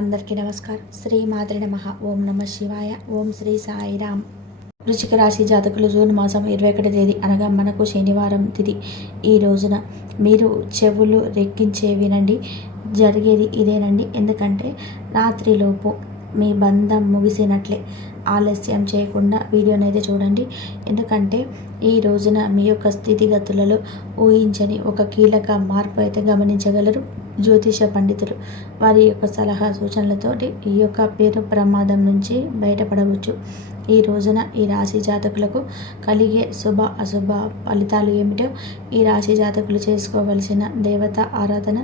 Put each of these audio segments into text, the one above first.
అందరికీ నమస్కారం. శ్రీ మాతృ నమ. ఓం నమ శివాయ. ఓం శ్రీ సాయిరామ్ వృచిక రాశి జాతకులు జూన్ మాసం ఇరవై ఒకటి తేదీ అనగా మనకు శనివారం తిది. ఈ రోజున మీరు చెవులు రెక్కించే వినండి. జరిగేది ఇదేనండి. ఎందుకంటే రాత్రిలోపు మీ బంధం ముగిసినట్లే. ఆలస్యం చేయకుండా వీడియోని అయితే చూడండి. ఎందుకంటే ఈ రోజున మీ యొక్క స్థితిగతులలో ఊహించని ఒక కీలక మార్పు అయితే గమనించగలరు. జ్యోతిష పండితులు. వారి యొక్క సలహా సూచనలతో ఈ యొక్క పేరు ప్రమాదం నుంచి బయటపడవచ్చు. ఈ రోజున ఈ రాశి జాతకులకు కలిగే శుభ అశుభ ఫలితాలు ఏమిటో ఈ రాశి జాతకులు చేసుకోవలసిన దేవత ఆరాధన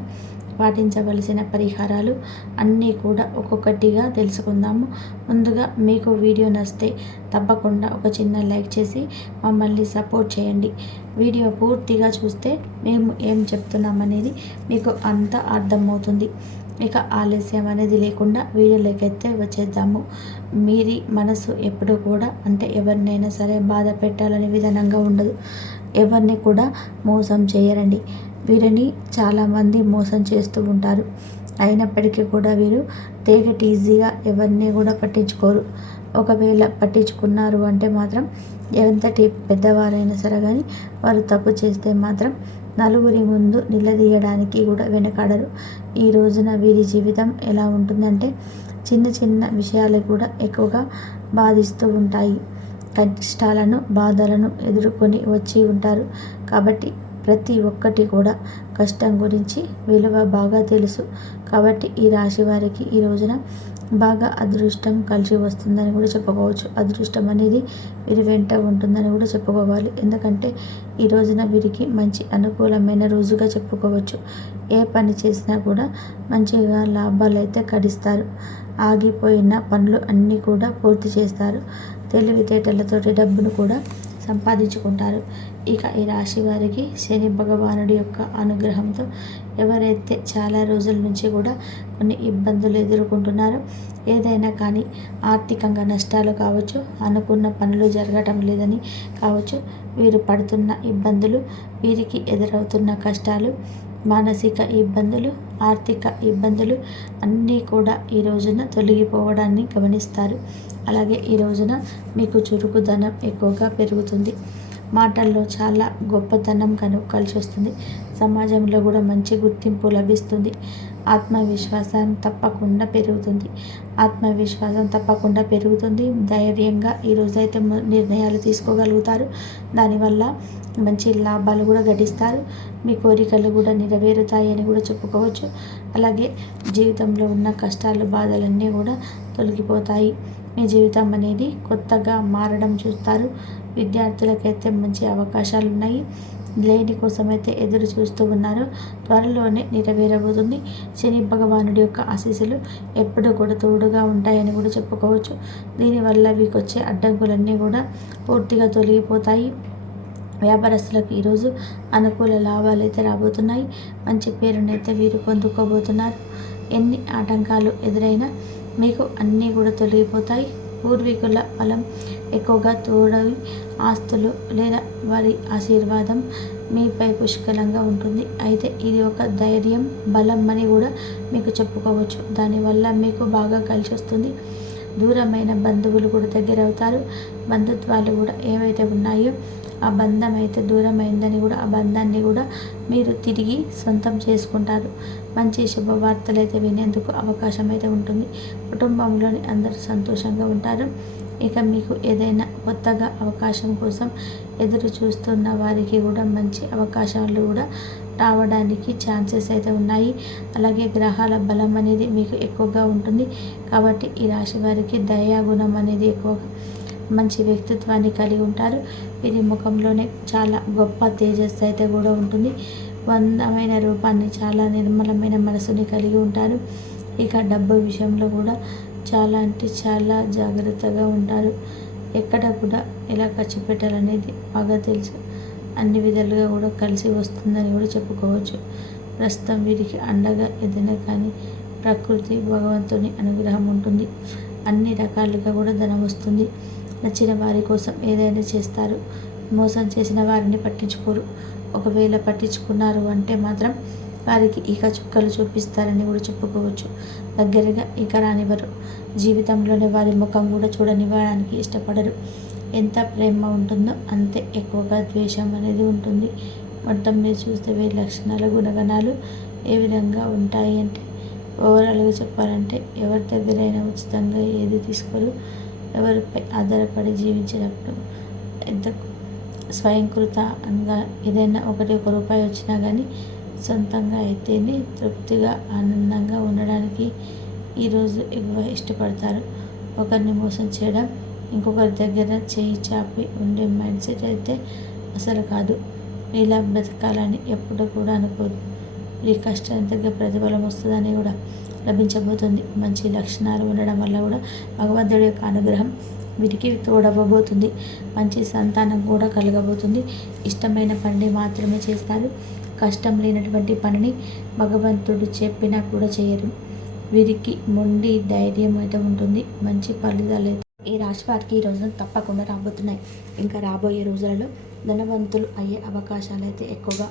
పాటించవలసిన పరిహారాలు అన్నీ కూడా ఒక్కొక్కటిగా తెలుసుకుందాము. ముందుగా మీకు వీడియో నచ్చితే తప్పకుండా ఒక చిన్న లైక్ చేసి మమ్మల్ని సపోర్ట్ చేయండి. వీడియో పూర్తిగా చూస్తే మేము ఏం చెప్తున్నామనేది మీకు అంత అర్థమవుతుంది. ఇక ఆలస్యం అనేది లేకుండా వీడియోలోకైతే వచ్చేద్దాము. మీరి మనసు ఎప్పుడు కూడా అంటే ఎవరినైనా సరే బాధ పెట్టాలనే విధానంగా ఉండదు. ఎవరిని కూడా మోసం చేయరండి. వీరిని చాలామంది మోసం చేస్తూ ఉంటారు. అయినప్పటికీ కూడా వీరు తేగటి ఈజీగా ఎవరిని కూడా పట్టించుకోరు. ఒకవేళ పట్టించుకున్నారు అంటే మాత్రం ఎంతటి పెద్దవారైనా సరే కానీ వారు తప్పు చేస్తే మాత్రం నలుగురి ముందు నిలదీయడానికి కూడా వెనకాడరు. ఈ రోజున వీరి జీవితం ఎలా ఉంటుందంటే చిన్న చిన్న విషయాలు కూడా ఎక్కువగా బాధిస్తూ ఉంటాయి. కష్టాలను బాధలను ఎదుర్కొని వచ్చి ఉంటారు. కాబట్టి ప్రతి ఒక్కటి కూడా కష్టం గురించి విలువ బాగా తెలుసు. కాబట్టి ఈ రాశి వారికి ఈ రోజున బాగా అదృష్టం కలిసి వస్తుందని కూడా చెప్పుకోవచ్చు. అదృష్టం అనేది వీరి వెంట ఉంటుందని కూడా చెప్పుకోవాలి. ఎందుకంటే ఈ రోజున వీరికి మంచి అనుకూలమైన రోజుగా చెప్పుకోవచ్చు. ఏ పని చేసినా కూడా మంచిగా లాభాలు అయితే గడిస్తారు ఆగిపోయిన పనులు అన్నీ కూడా పూర్తి చేస్తారు. తెలివితేటలతోటి డబ్బును కూడా సంపాదించుకుంటారు. ఇక ఈ రాశి వారికి శని భగవానుడి యొక్క అనుగ్రహంతో ఎవరైతే చాలా రోజుల నుంచి కూడా కొన్ని ఇబ్బందులు ఎదుర్కొంటున్నారో ఏదైనా కానీ ఆర్థికంగా నష్టాలు కావచ్చు అనుకున్న పనులు జరగటం లేదని కావచ్చు వీరు పడుతున్న ఇబ్బందులు వీరికి ఎదురవుతున్న కష్టాలు మానసిక ఇబ్బందులు ఆర్థిక ఇబ్బందులు అన్నీ కూడా ఈ రోజున తొలగిపోవడాన్ని గమనిస్తారు. అలాగే ఈ రోజున మీకు చురుకుదనం ఎక్కువగా పెరుగుతుంది. మాటల్లో చాలా గొప్పతనం కను కలిసి వస్తుంది సమాజంలో కూడా మంచి గుర్తింపు లభిస్తుంది. ఆత్మవిశ్వాసం తప్పకుండా పెరుగుతుంది. ఆత్మవిశ్వాసం తప్పకుండా పెరుగుతుంది. ధైర్యంగా ఈరోజైతే నిర్ణయాలు తీసుకోగలుగుతారు. దానివల్ల మంచి లాభాలు కూడా గడిస్తారు. మీ కోరికలు కూడా నెరవేరుతాయి అని కూడా చెప్పుకోవచ్చు. అలాగే జీవితంలో ఉన్న కష్టాలు బాధలన్నీ కూడా తొలగిపోతాయి. మీ జీవితం అనేది కొత్తగా మారడం చూస్తారు. విద్యార్థులకైతే మంచి అవకాశాలు ఉన్నాయి లేని కోసమైతే ఎదురు చూస్తూ ఉన్నారు. త్వరలోనే నెరవేరబోతుంది. శని భగవానుడి యొక్క ఆశీస్సులు ఎప్పుడు కూడా తోడుగా ఉంటాయని కూడా చెప్పుకోవచ్చు. దీనివల్ల వీకు వచ్చే అడ్డంకులన్నీ కూడా పూర్తిగా తొలగిపోతాయి. వ్యాపారస్తులకు ఈరోజు అనుకూల లాభాలు అయితే రాబోతున్నాయి. మంచి పేరునైతే వీరు పొందుకోబోతున్నారు. ఎన్ని ఆటంకాలు ఎదురైనా మీకు అన్నీ కూడా తొలగిపోతాయి. పూర్వీకుల బలం ఎక్కువగా తోడవి ఆస్తులు లేదా వారి ఆశీర్వాదం మీపై పుష్కలంగా ఉంటుంది. అయితే ఇది ఒక ధైర్యం బలం అని కూడా మీకు చెప్పుకోవచ్చు. దానివల్ల మీకు బాగా కలిసి వస్తుంది. దూరమైన బంధువులు కూడా దగ్గర అవుతారు. బంధుత్వాలు కూడా ఏవైతే ఉన్నాయో ఆ బంధం అయితే దూరమైందని కూడా ఆ బంధాన్ని కూడా మీరు తిరిగి సొంతం చేసుకుంటారు. మంచి శుభవార్తలు అయితే వినేందుకు అవకాశం అయితే ఉంటుంది. కుటుంబంలోని అందరూ సంతోషంగా ఉంటారు. ఇక మీకు ఏదైనా కొత్తగా అవకాశం కోసం ఎదురు చూస్తున్న వారికి కూడా మంచి అవకాశాలు కూడా రావడానికి ఛాన్సెస్ అయితే ఉన్నాయి. అలాగే గ్రహాల బలం అనేది మీకు ఎక్కువగా ఉంటుంది. కాబట్టి ఈ రాశి వారికి దయాగుణం అనేది ఎక్కువగా మంచి వ్యక్తిత్వాన్ని కలిగి ఉంటారు. వీరి ముఖంలోనే చాలా గొప్ప తేజస్సు అయితే కూడా ఉంటుంది. వందమైన రూపాన్ని చాలా నిర్మలమైన మనసుని కలిగి ఉంటారు. ఇక డబ్బు విషయంలో కూడా చాలా అంటే చాలా జాగ్రత్తగా ఉంటారు. ఎక్కడ కూడా ఎలా ఖర్చు పెట్టాలనేది బాగా తెలుసు. అన్ని విధాలుగా కూడా కలిసి వస్తుందని కూడా చెప్పుకోవచ్చు. ప్రస్తుతం వీరికి అండగా ఏదైనా కానీ ప్రకృతి భగవంతుని అనుగ్రహం ఉంటుంది. అన్ని రకాలుగా కూడా ధనం వస్తుంది. నచ్చిన వారి కోసం ఏదైనా చేస్తారు. మోసం చేసిన వారిని పట్టించుకోరు. ఒకవేళ పట్టించుకున్నారు అంటే మాత్రం వారికి ఇక చుక్కలు చూపిస్తారని కూడా చెప్పుకోవచ్చు. దగ్గరగా ఇక రానివ్వరు. జీవితంలోనే వారి ముఖం కూడా చూడనివ్వడానికి ఇష్టపడరు. ఎంత ప్రేమ ఉంటుందో అంతే ఎక్కువగా ద్వేషం అనేది ఉంటుంది. మొత్తం మీరు చూస్తే వీరి లక్షణాల గుణగణాలు ఏ విధంగా ఉంటాయి అంటే ఓవరాల్గా చెప్పాలంటే ఎవరి దగ్గరైనా ఉచితంగా ఏది తీసుకోరు. ఎవరిపై ఆధారపడి జీవించినప్పుడు ఎంత స్వయంకృత అనగా ఏదైనా ఒకటి ఒక రూపాయి వచ్చినా కానీ సొంతంగా అయితేనే తృప్తిగా ఆనందంగా ఉండడానికి ఈరోజు ఎక్కువ ఇష్టపడతారు. ఒకరిని మోసం చేయడం ఇంకొకరి దగ్గర చేయి చాపి ఉండే మైండ్ సెట్ అయితే అసలు కాదు. ఇలా బ్రతకాలని ఎప్పుడు కూడా అనుకోదు. ఈ కష్టానికి తగ్గ ప్రతిఫలం వస్తుందని కూడా లభించబోతుంది. మంచి లక్షణాలు ఉండడం వల్ల కూడా భగవంతుడి యొక్క అనుగ్రహం వీరికి తోడవ్వబోతుంది. మంచి సంతానం కూడా కలగబోతుంది. ఇష్టమైన పనిని మాత్రమే చేస్తారు. కష్టం లేనటువంటి పనిని భగవంతుడు చెప్పినా కూడా చేయరు. వీరికి మొండి ధైర్యం అయితే ఉంటుంది. మంచి ఫలితాలు అయితే ఈ రాశి వారికి ఈ రోజున తప్పకుండా రాబోతున్నాయి. ఇంకా రాబోయే రోజులలో ధనవంతులు అయ్యే అవకాశాలు అయితే ఎక్కువగా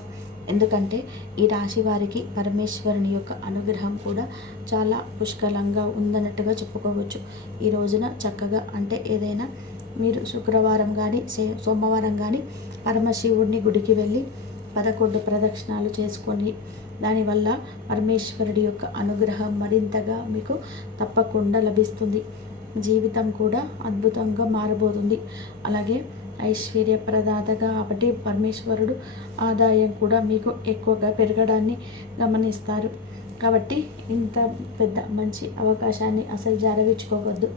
ఎందుకంటే ఈ రాశి వారికి పరమేశ్వరుని యొక్క అనుగ్రహం కూడా చాలా పుష్కలంగా ఉందన్నట్టుగా చెప్పుకోవచ్చు. ఈ రోజున చక్కగా అంటే ఏదైనా మీరు శుక్రవారం కానీ సోమవారం కానీ పరమశివుడిని గుడికి వెళ్ళి పదకొండు ప్రదక్షిణాలు చేసుకొని దానివల్ల పరమేశ్వరుడి యొక్క అనుగ్రహం మరింతగా మీకు తప్పకుండా లభిస్తుంది. జీవితం కూడా అద్భుతంగా మారబోతుంది. అలాగే ఐశ్వర్యప్రదాతగా. కాబట్టి పరమేశ్వరుడు ఆదాయం కూడా మీకు ఎక్కువగా పెరగడాన్ని గమనిస్తారు. కాబట్టి ఇంత పెద్ద మంచి అవకాశాన్ని అసలు జరగించుకోవద్దు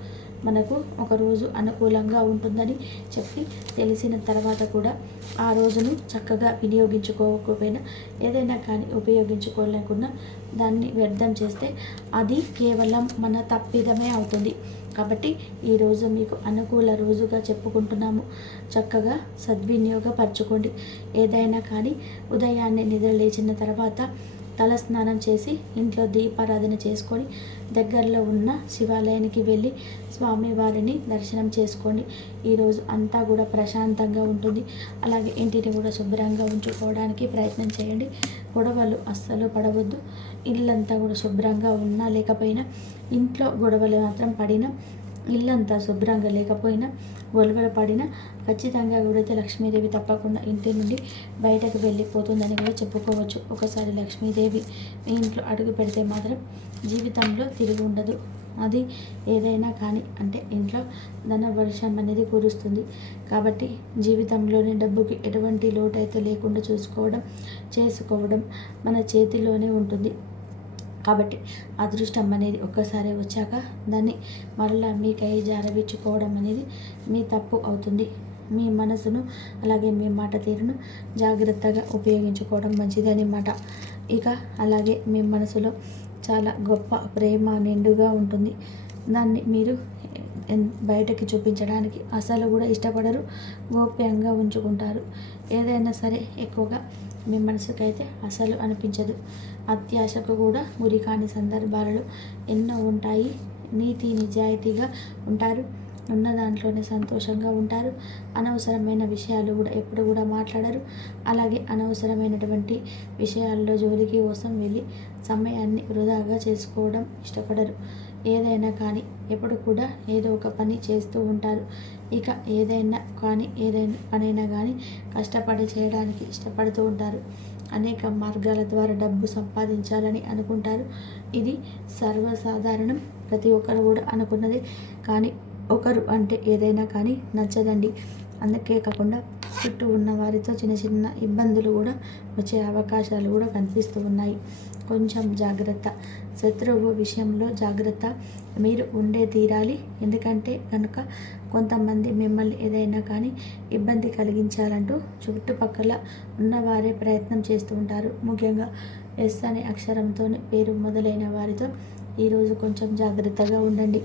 మనకు ఒకరోజు అనుకూలంగా ఉంటుందని చెప్పి తెలిసిన తర్వాత కూడా ఆ రోజును చక్కగా వినియోగించుకోకపోయినా ఏదైనా కానీ ఉపయోగించుకోలేకుండా దాన్ని వ్యర్థం చేస్తే అది కేవలం మన తప్పిదమే అవుతుంది. కాబట్టి ఈరోజు మీకు అనుకూల రోజుగా చెప్పుకుంటున్నాము. చక్కగా సద్వినియోగపరచుకోండి. ఏదైనా కానీ ఉదయాన్నే నిద్ర లేచిన తర్వాత తల స్నానం చేసి ఇంట్లో దీపారాధన చేసుకొని దగ్గరలో ఉన్న శివాలయానికి వెళ్ళి స్వామివారిని దర్శనం చేసుకోండి. ఈరోజు అంతా కూడా ప్రశాంతంగా ఉంటుంది. అలాగే ఇంటిని కూడా శుభ్రంగా ఉంచుకోవడానికి ప్రయత్నం చేయండి. గొడవలు అస్సలు పడవద్దు. ఇల్లంతా కూడా శుభ్రంగా ఉన్నా లేకపోయినా ఇంట్లో గొడవలు మాత్రం పడినా ఇల్లంతా శుభ్రంగా లేకపోయినా గొడవలు పడినా ఖచ్చితంగా కూడా లక్ష్మీదేవి తప్పకుండా ఇంటి నుండి బయటకు వెళ్ళిపోతుందని కూడా చెప్పుకోవచ్చు. ఒకసారి లక్ష్మీదేవి మీ ఇంట్లో అడుగు పెడితే మాత్రం జీవితంలో తిరిగి ఉండదు. అది ఏదైనా కానీ అంటే ఇంట్లో ధన వర్షం అనేది కురుస్తుంది. కాబట్టి జీవితంలోని డబ్బుకి ఎటువంటి లోటు అయితే లేకుండా చూసుకోవడం చేసుకోవడం మన చేతిలోనే ఉంటుంది. కాబట్టి అదృష్టం అనేది ఒక్కసారి వచ్చాక దాన్ని మరలా మీకై జారవిచ్చుకోవడం అనేది మీ తప్పు అవుతుంది. మీ మనసును అలాగే మీ మాట తీరును జాగ్రత్తగా ఉపయోగించుకోవడం మంచిది మాట. ఇక అలాగే మీ మనసులో చాలా గొప్ప ప్రేమ నిండుగా ఉంటుంది. దాన్ని మీరు బయటకి చూపించడానికి అసలు కూడా ఇష్టపడరు. గోప్యంగా ఉంచుకుంటారు. ఏదైనా సరే ఎక్కువగా మీ మనసుకైతే అసలు అనిపించదు. అత్యాశకు కూడా గురి కాని సందర్భాలలో ఎన్నో ఉంటాయి. నీతి నిజాయితీగా ఉంటారు. ఉన్న దాంట్లోనే సంతోషంగా ఉంటారు. అనవసరమైన విషయాలు కూడా ఎప్పుడు కూడా మాట్లాడరు. అలాగే అనవసరమైనటువంటి విషయాల్లో జోలికి కోసం వెళ్ళి సమయాన్ని వృధాగా చేసుకోవడం ఇష్టపడరు. ఏదైనా కానీ ఎప్పుడు కూడా ఏదో ఒక పని చేస్తూ ఉంటారు. ఇక ఏదైనా కానీ ఏదైనా పనైనా కానీ కష్టపడి చేయడానికి ఇష్టపడుతూ ఉంటారు. అనేక మార్గాల ద్వారా డబ్బు సంపాదించాలని అనుకుంటారు. ఇది సర్వసాధారణం. ప్రతి ఒక్కరు కూడా అనుకున్నది కానీ ఒకరు అంటే ఏదైనా కానీ నచ్చదండి. అందుకే కాకుండా చుట్టూ ఉన్న వారితో చిన్న చిన్న ఇబ్బందులు కూడా వచ్చే అవకాశాలు కూడా కనిపిస్తూ ఉన్నాయి. కొంచెం జాగ్రత్త. శత్రువు విషయంలో జాగ్రత్త. మీరు ఉండే తీరాలి. ఎందుకంటే కనుక కొంతమంది మిమ్మల్ని ఏదైనా కానీ ఇబ్బంది కలిగించాలంటూ చుట్టుపక్కల ఉన్నవారే ప్రయత్నం చేస్తూ ఉంటారు. ముఖ్యంగా ఎస్ అనే అక్షరంతో పేరు మొదలైన వారితో ఈరోజు కొంచెం జాగ్రత్తగా ఉండండి.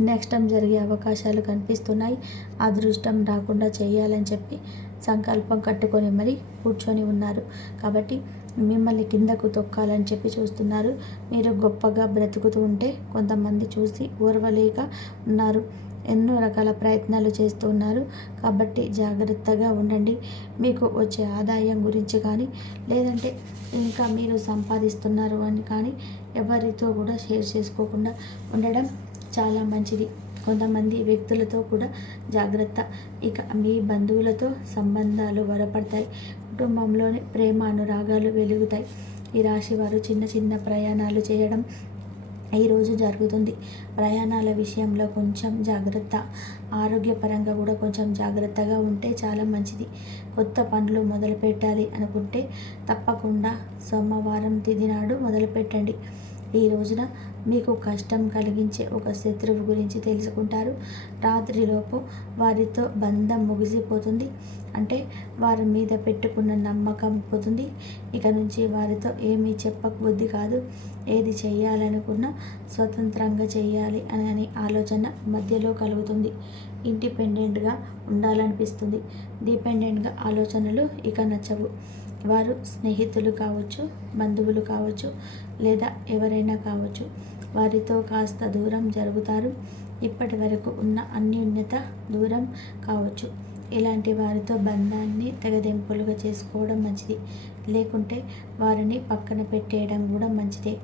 నెక్స్ట్ టైం జరిగే అవకాశాలు కనిపిస్తున్నాయి. అదృష్టం రాకుండా చేయాలని చెప్పి సంకల్పం కట్టుకొని మరి కూర్చొని ఉన్నారు. కాబట్టి మిమ్మల్ని కిందకు తొక్కాలని చెప్పి చూస్తున్నారు. మీరు గొప్పగా బ్రతుకుతూ ఉంటే కొంతమంది చూసి ఓర్వలేక ఉన్నారు. ఎన్నో రకాల ప్రయత్నాలు చేస్తున్నారు కాబట్టి జాగ్రత్తగా ఉండండి. మీకు వచ్చే ఆదాయం గురించి కానీ లేదంటే ఇంకా మీరు సంపాదిస్తున్నారు అని కానీ ఎవరితో కూడా షేర్ చేసుకోకుండా ఉండడం చాలా మంచిది. కొంతమంది వ్యక్తులతో కూడా జాగ్రత్త. ఇక మీ బంధువులతో సంబంధాలు బలపడతాయి. కుటుంబంలోని ప్రేమ అనురాగాలు వెలుగుతాయి. ఈ రాశి వారు చిన్న చిన్న ప్రయాణాలు చేయడం ఈరోజు జరుగుతుంది. ప్రయాణాల విషయంలో కొంచెం జాగ్రత్త. ఆరోగ్యపరంగా కూడా కొంచెం జాగ్రత్తగా ఉంటే చాలా మంచిది. కొత్త పనులు మొదలు పెట్టాలి అనుకుంటే తప్పకుండా సోమవారం తిది నాడు మొదలు పెట్టండి ఈ రోజున మీకు కష్టం కలిగించే ఒక శత్రువు గురించి తెలుసుకుంటారు. రాత్రిలోపు వారితో బంధం ముగిసిపోతుంది. అంటే వారి మీద పెట్టుకున్న నమ్మకం పోతుంది. ఇక నుంచి వారితో ఏమీ చెప్పకబుద్ధి కాదు. ఏది చేయాలనుకున్నా స్వతంత్రంగా చేయాలి అని ఆలోచన మధ్యలో కలుగుతుంది. ఇండిపెండెంట్గా ఉండాలనిపిస్తుంది. డిపెండెంట్గా ఆలోచనలు ఇక నచ్చవు. వారు స్నేహితులు కావచ్చు బంధువులు కావచ్చు లేదా ఎవరైనా కావచ్చు వారితో కాస్త దూరం జరుగుతారు. ఇప్పటి వరకు ఉన్న అన్యోన్యత దూరం కావచ్చు. ఇలాంటి వారితో బంధాన్ని తెగదెంపులుగా చేసుకోవడం మంచిది. లేకుంటే వారిని పక్కన పెట్టేయడం కూడా మంచిదే.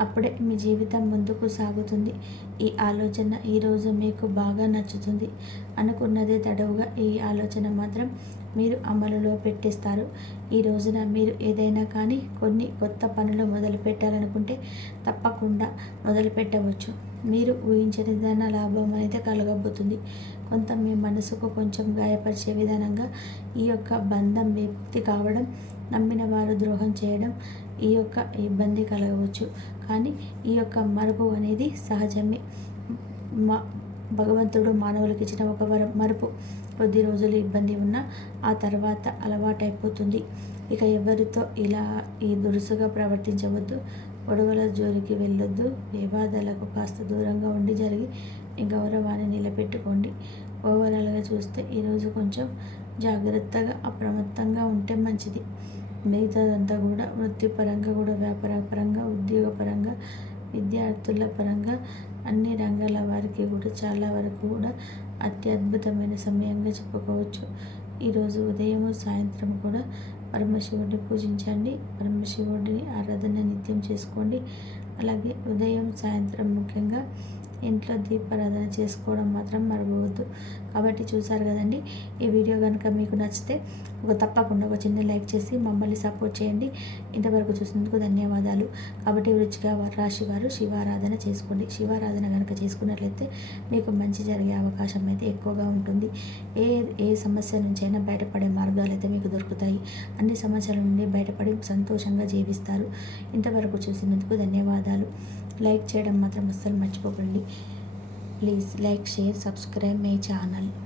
అప్పుడే మీ జీవితం ముందుకు సాగుతుంది. ఈ ఆలోచన ఈరోజు మీకు బాగా నచ్చుతుంది. అనుకున్నదే తడవుగా ఈ ఆలోచన మాత్రం మీరు అమలులో పెట్టేస్తారు. ఈ రోజున మీరు ఏదైనా కానీ కొన్ని కొత్త పనులు మొదలు పెట్టాలనుకుంటే తప్పకుండా మొదలు పెట్టవచ్చు. మీరు ఊహించనిదన్న లాభం అనేది కలగబోతుంది. కొంత మీ మనసుకు కొంచెం గాయపరిచే విధానంగా ఈ యొక్క బంధం వ్యక్తి కావడం నమ్మిన వారు ద్రోహం చేయడం ఈ యొక్క ఇబ్బంది కలగవచ్చు. కానీ ఈ యొక్క మరుపు అనేది సహజమే. మా భగవంతుడు మానవులకు ఇచ్చిన ఒక వరం మరుపు. కొద్ది రోజులు ఇబ్బంది ఉన్నా ఆ తర్వాత అలవాటైపోతుంది. ఇక ఎవరితో ఇలా ఈ దురుసుగా ప్రవర్తించవద్దు. గొడవల జోలికి వెళ్ళొద్దు. వివాదాలకు కాస్త దూరంగా ఉండి జరిగి మీ గౌరవాన్ని నిలబెట్టుకోండి. ఓవరాల్గా చూస్తే ఈరోజు కొంచెం జాగ్రత్తగా అప్రమత్తంగా ఉంటే మంచిది. మిగతాదంతా కూడా వృత్తిపరంగా కూడా వ్యాపార పరంగా ఉద్యోగపరంగా విద్యార్థుల పరంగా వారికి కూడా చాలా వరకు కూడా అత్యద్భుతమైన సమయంగా చెప్పుకోవచ్చు. ఈరోజు ఉదయం సాయంత్రం కూడా పరమశివుడిని పూజించండి. పరమశివుడిని ఆరాధన నిత్యం చేసుకోండి. అలాగే ఉదయం సాయంత్రం ముఖ్యంగా ఇంట్లో దీపారాధన చేసుకోవడం మాత్రం మరవద్దు కాబట్టి చూసారు కదండి ఈ వీడియో కనుక మీకు నచ్చితే ఒక తప్పకుండా ఒక చిన్న లైక్ చేసి మమ్మల్ని సపోర్ట్ చేయండి. ఇంతవరకు చూసినందుకు ధన్యవాదాలు. కాబట్టి రుచిగా రాశి వారు శివారాధన చేసుకోండి. శివారాధన కనుక చేసుకున్నట్లయితే మీకు మంచి జరిగే అవకాశం అయితే ఎక్కువగా ఉంటుంది. ఏ ఏ సమస్య నుంచైనా బయటపడే మార్గాలు అయితే మీకు దొరుకుతాయి. అన్ని సమస్యల నుండి బయటపడి సంతోషంగా జీవిస్తారు. ఇంతవరకు చూసినందుకు ధన్యవాదాలు. లైక్ చేయడం మాత్రం అస్సలు మర్చిపోకండి. Please like share subscribe my channel.